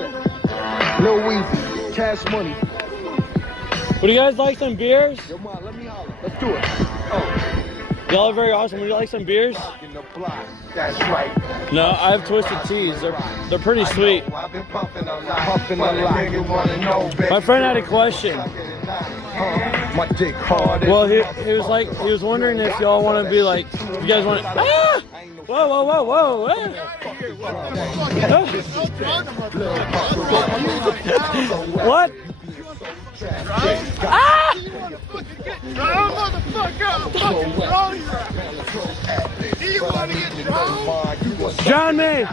Lil Weezy, Cash Money. Would you guys like some beers? Yo, man, let me holler. Let's do it. Oh. Y'all are very awesome. Would you like some beers? That's right. No, I have Twisted Teas. They're pretty sweet. I've been puffing a lot. My friend had a question. My dick hard. Well, he was wondering if y'all want to be like, if you guys want to. Ah! Whoa, whoa, whoa, whoa! What? Ah! Drown me!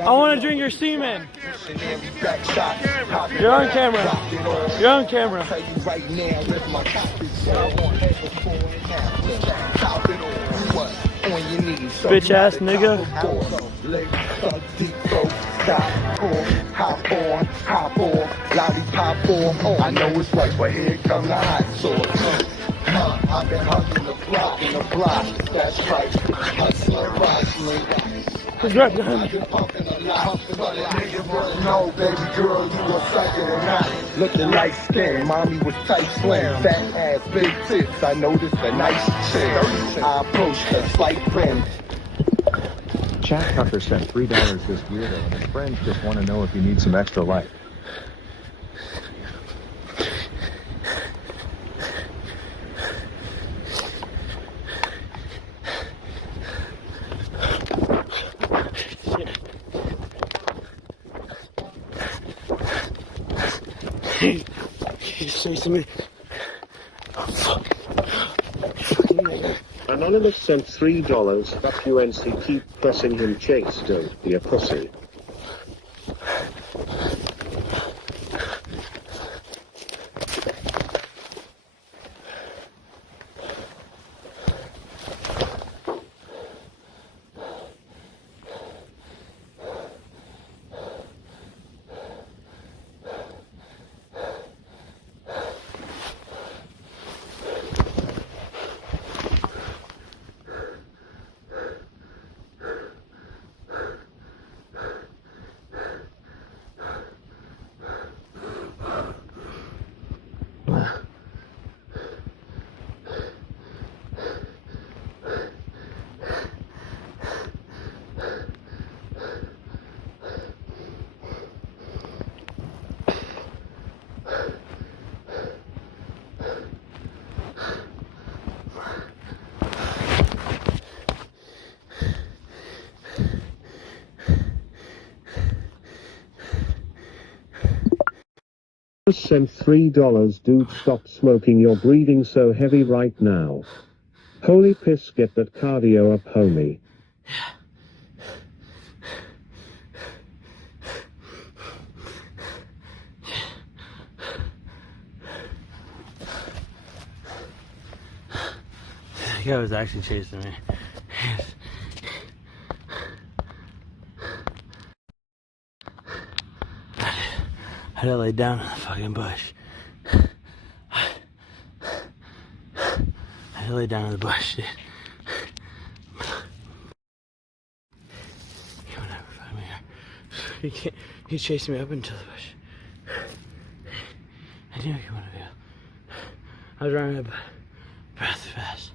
I want to drink your semen. You're on camera. You're on camera. Bitch ass nigga. Hop on, lollipop on. I know it's right, but here come the hot sauce. I've been hustling the block, that's right. Hustling. Who's right behind me? No, baby girl, you a sucker tonight. Looking like skin, mommy was tight slim. Fat ass, big tits, I noticed a nice chick. I approached her, slight grin. Chad Tucker sent $3 this weirdo, and his friends just want to know if you need some extra light. He's chasing me. Oh, fuck. Anonymous sent $3. UNC, keep pressing him, Chase, don't be a pussy. Sent $3. Dude, stop smoking, you're breathing so heavy right now. Holy piss, get that cardio up, homie. The guy was actually chasing me. I had to lay down in the fucking bush. I had to lay down in the bush, dude. He would never find me here. He chased me up into the bush. I knew he wouldn't be. I was running up breath fast.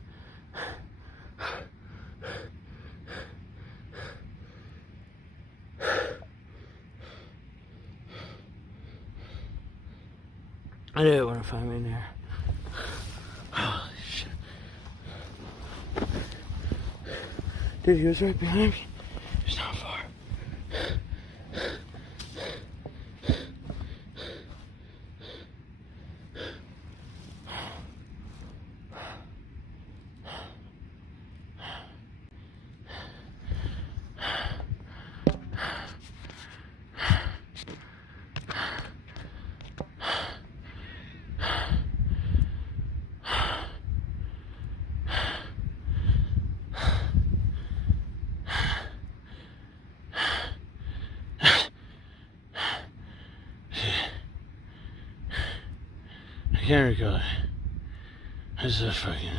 I knew it wouldn't find me in there. Holy shit. Dude, he was right behind me. He's not far. I can't recall it. This is fucking.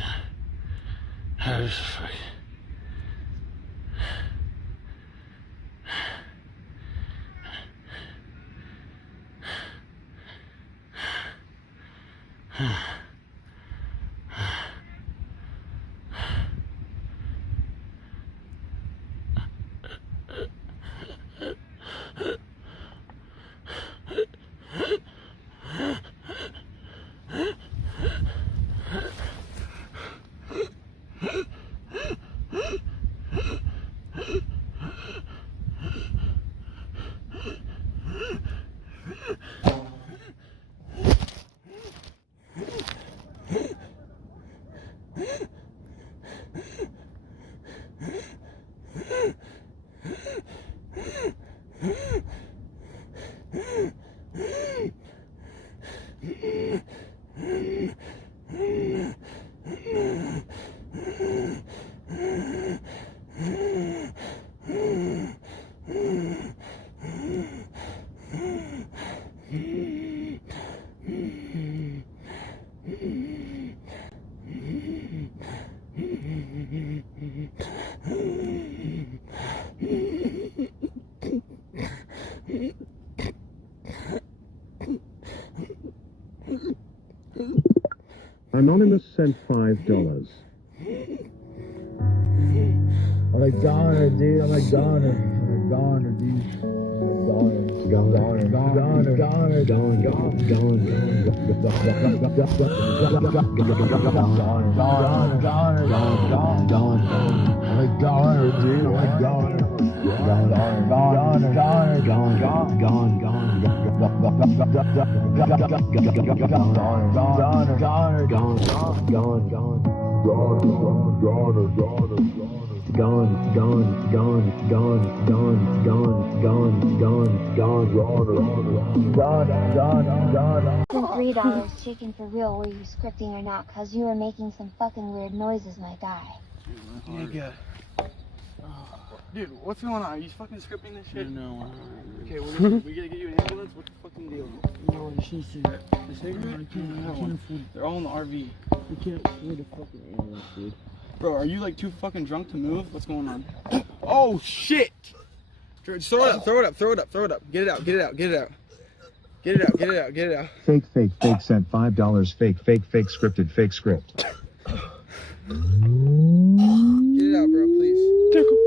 How is fucking. Anonymous sent $5. I'm a goner, dude. I'm a goner. I'm a goner, dude. $3 chicken for real, were you scripting or not? Cause you were making some fucking weird noises, my guy. Nigga. Dude, what's going on? Are you fucking scripting this shit? No. Okay, we gotta get you an ambulance? What's the fucking deal? No, you shouldn't say that. The cigarette? I can't I have afford one. it. They're all in the RV. I can't afford the fucking ambulance, dude. Bro, are you like too fucking drunk to move? What's going on? Oh shit! George, throw it up, throw it up, throw it up, throw it up. Get it out, get it out, get it out. Get it out, get it out, get it out. Fake sent $5. Fake scripted fake script. Get it out, bro, please. Tickle.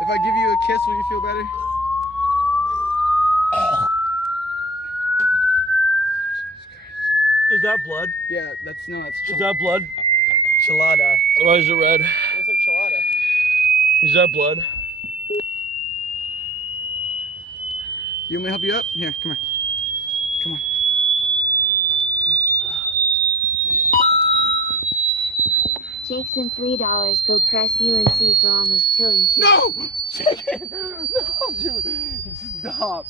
If I give you a kiss, will you feel better? Is that blood? Yeah, that's Is that blood? chelada. Why is it red? Looks like chelada. Is that blood? You want me to help you up? Here, come here. Come on. Jake's in $3. Go press UNC for almost killing shit. No! Chicken! No, dude! Stop!